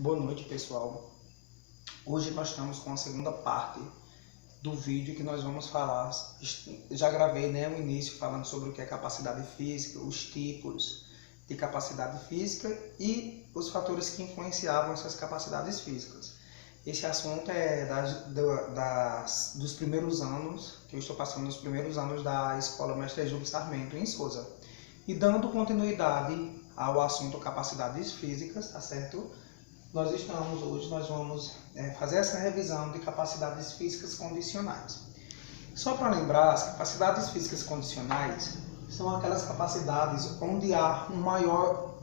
Boa noite, pessoal. Hoje nós estamos com a segunda parte do vídeo que nós vamos falar. Já gravei, né, o início falando sobre o que é capacidade física, os tipos de capacidade física e os fatores que influenciavam essas capacidades físicas. Esse assunto é dos primeiros anos, que eu estou passando nos primeiros anos da Escola Mestre Júlio Sarmento, em Souza. E dando continuidade ao assunto capacidades físicas, tá certo? Nós vamos fazer essa revisão de capacidades físicas condicionais. Só para lembrar, as capacidades físicas condicionais são aquelas capacidades onde há um maior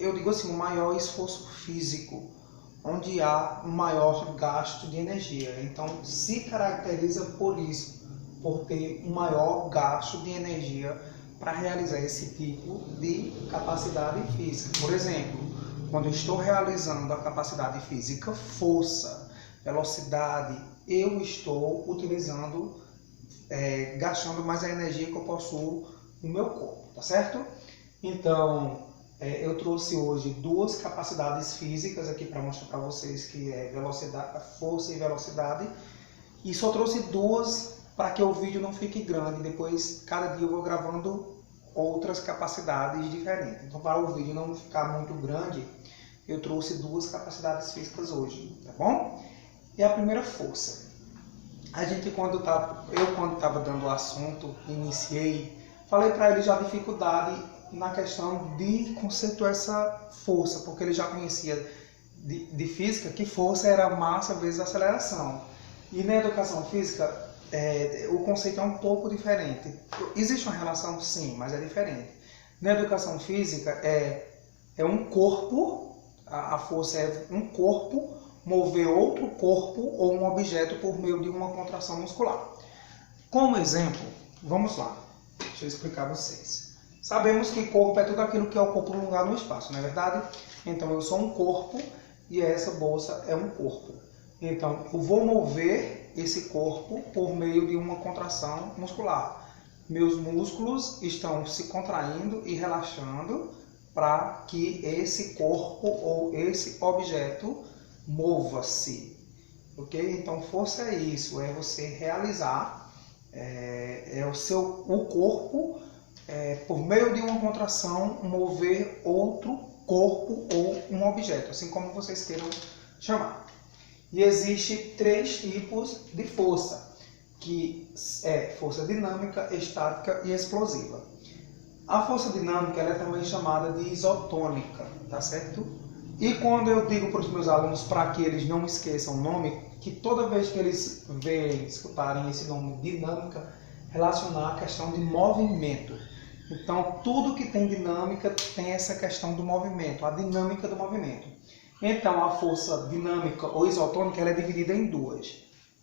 esforço físico, onde há um maior gasto de energia. Então, se caracteriza por isso, por ter um maior gasto de energia para realizar esse tipo de capacidade física. Por exemplo, quando eu estou realizando a capacidade física, força, velocidade, eu estou utilizando, gastando mais a energia que eu possuo no meu corpo, tá certo? Então, eu trouxe hoje duas capacidades físicas aqui para mostrar para vocês, que é velocidade, força e velocidade, e só trouxe duas para que o vídeo não fique grande. Depois, cada dia eu vou gravando outras capacidades diferentes. Então, para o vídeo não ficar muito grande, eu trouxe duas capacidades físicas hoje, tá bom? E a primeira, força. Quando estava dando o assunto, falei para ele já a dificuldade na questão de conceituar essa força, porque ele já conhecia de física que força era massa vezes aceleração. E na educação física, o conceito é um pouco diferente. Existe uma relação, sim, mas é diferente. Na educação física, é um corpo, a força é um corpo mover outro corpo ou um objeto por meio de uma contração muscular. Como exemplo, vamos lá, deixa eu explicar a vocês. Sabemos que corpo é tudo aquilo que ocupa um lugar no espaço, não é verdade? Então eu sou um corpo e essa bolsa é um corpo. Então eu vou mover esse corpo por meio de uma contração muscular. Meus músculos estão se contraindo e relaxando para que esse corpo ou esse objeto mova-se. Ok? Então força é isso, é você realizar o corpo, por meio de uma contração, mover outro corpo ou um objeto, assim como vocês queiram chamar. E existe três tipos de força, que é força dinâmica, estática e explosiva. A força dinâmica ela é também chamada de isotônica, tá certo? E quando eu digo para os meus alunos, para que eles não esqueçam o nome, que toda vez que eles escutarem esse nome dinâmica, relacionar a questão de movimento. Então, tudo que tem dinâmica tem essa questão do movimento, a dinâmica do movimento. Então, a força dinâmica ou isotônica ela é dividida em duas: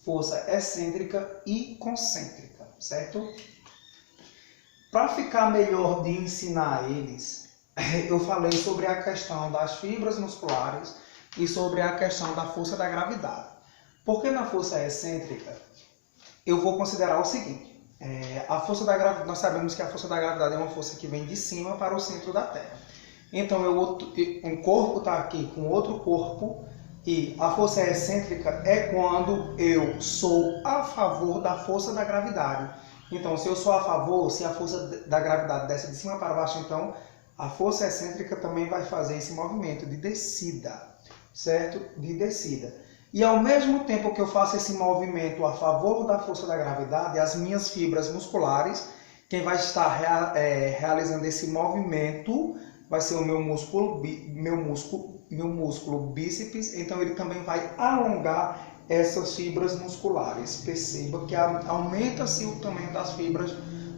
força excêntrica e concêntrica, certo? Para ficar melhor de ensinar eles, eu falei sobre a questão das fibras musculares e sobre a questão da força da gravidade. Porque na força excêntrica, eu vou considerar o seguinte: a força da gravidade, nós sabemos que a força da gravidade é uma força que vem de cima para o centro da Terra. Então, um corpo está aqui com outro corpo, e a força excêntrica é quando eu sou a favor da força da gravidade. Então, se eu sou a favor, se a força da gravidade desce de cima para baixo, então a força excêntrica também vai fazer esse movimento de descida, certo? De descida. E ao mesmo tempo que eu faço esse movimento a favor da força da gravidade, as minhas fibras musculares, quem vai estar realizando esse movimento vai ser o meu músculo bíceps, então ele também vai alongar essas fibras musculares. Perceba que aumenta-se o tamanho das fibras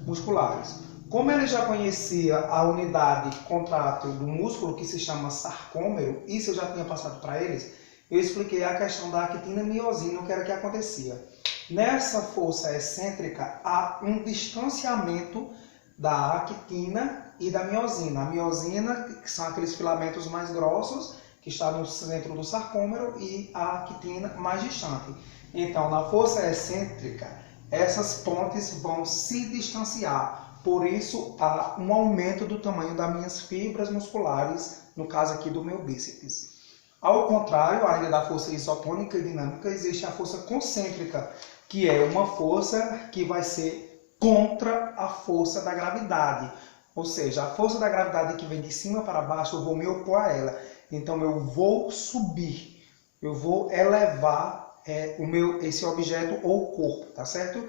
musculares. Como ele já conhecia a unidade contrátil do músculo, que se chama sarcômero, isso eu já tinha passado para eles, eu expliquei a questão da actina e miosina, o que era que acontecia. Nessa força excêntrica, há um distanciamento da actina e da miosina. A miosina, que são aqueles filamentos mais grossos, que está no centro do sarcômero, e a actina mais distante. Então, na força excêntrica, essas pontes vão se distanciar. Por isso, há um aumento do tamanho das minhas fibras musculares, no caso aqui do meu bíceps. Ao contrário, além da força isotônica e dinâmica, existe a força concêntrica, que é uma força que vai ser contra a força da gravidade. Ou seja, a força da gravidade que vem de cima para baixo, eu vou me opor a ela. Então eu vou subir, eu vou elevar esse objeto ou corpo, tá certo?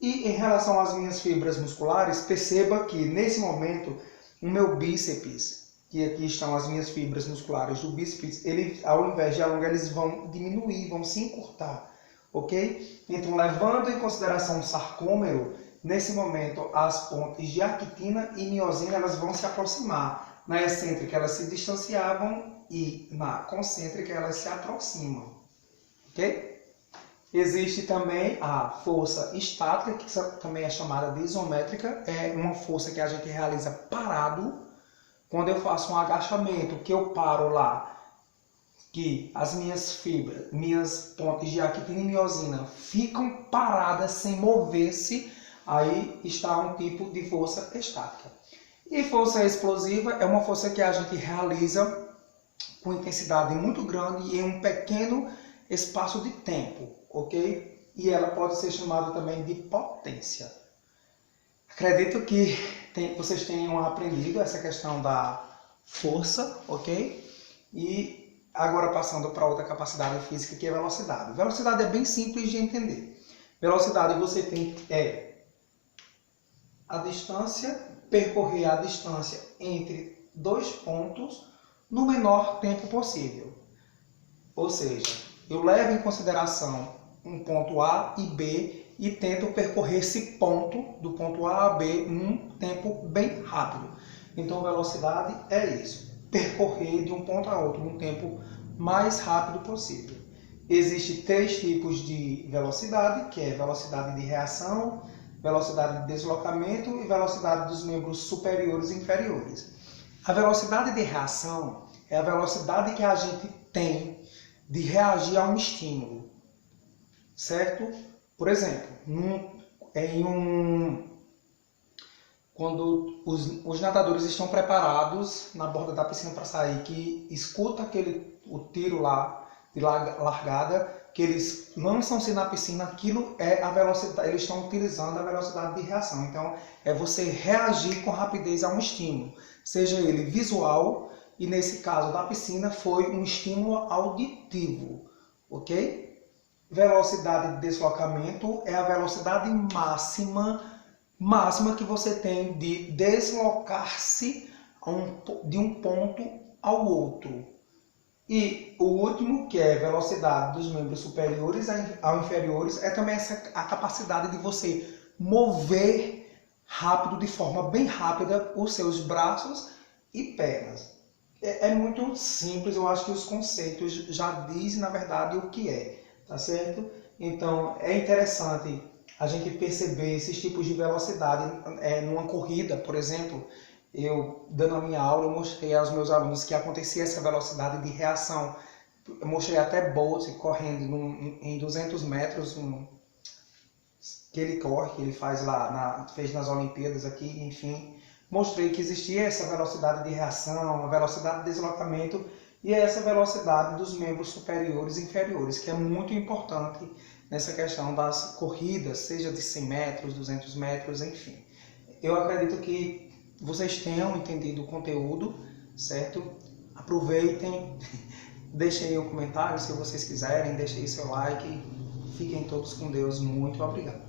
E em relação às minhas fibras musculares, perceba que nesse momento o meu bíceps, que aqui estão as minhas fibras musculares do bíceps, ele, ao invés de alongar, eles vão diminuir, vão se encurtar, ok? Então, levando em consideração o sarcômero, nesse momento as pontes de actina e miosina elas vão se aproximar. Na excêntrica elas se distanciavam e na concêntrica elas se aproximam, ok? Existe também a força estática, que também é chamada de isométrica, é uma força que a gente realiza parado. Quando eu faço um agachamento, que eu paro lá, que as minhas fibras, minhas pontes de actina e miosina ficam paradas sem mover-se, aí está um tipo de força estática. E força explosiva é uma força que a gente realiza com intensidade muito grande e em um pequeno espaço de tempo, ok? E ela pode ser chamada também de potência. Acredito que vocês tenham aprendido essa questão da força, ok? E agora passando para outra capacidade física, que é velocidade. Velocidade é bem simples de entender. Velocidade você tem a distância, percorrer a distância entre dois pontos no menor tempo possível. Ou seja, eu levo em consideração um ponto A e B e tento percorrer esse ponto, do ponto A a B, num tempo bem rápido. Então, velocidade é isso, percorrer de um ponto a outro num tempo mais rápido possível. Existem 3 tipos de velocidade, que é velocidade de reação, velocidade de deslocamento e velocidade dos membros superiores e inferiores. A velocidade de reação é a velocidade que a gente tem de reagir a um estímulo, certo? Por exemplo, quando os nadadores estão preparados na borda da piscina para sair, que escuta o tiro lá de largada, que eles lançam-se na piscina, aquilo é a velocidade, eles estão utilizando a velocidade de reação. Então, é você reagir com rapidez a um estímulo, seja ele visual, e nesse caso da piscina foi um estímulo auditivo, ok? Velocidade de deslocamento é a velocidade máxima que você tem de deslocar-se de um ponto ao outro. E o último, que é a velocidade dos membros superiores ao inferiores, é também a capacidade de você mover rápido, de forma bem rápida, os seus braços e pernas. É muito simples, eu acho que os conceitos já dizem, na verdade, o que é. Tá certo? Então, é interessante a gente perceber esses tipos de velocidade numa corrida, por exemplo. Eu, dando a minha aula, eu mostrei aos meus alunos que acontecia essa velocidade de reação. Eu mostrei até Bolt correndo em 200 metros, que ele corre, que ele faz lá, fez nas Olimpíadas aqui, enfim. Mostrei que existia essa velocidade de reação, a velocidade de deslocamento, e essa velocidade dos membros superiores e inferiores, que é muito importante nessa questão das corridas, seja de 100 metros, 200 metros, enfim. Eu acredito que vocês tenham entendido o conteúdo, certo? Aproveitem, deixem aí um comentário se vocês quiserem, deixem aí seu like, fiquem todos com Deus, muito obrigado.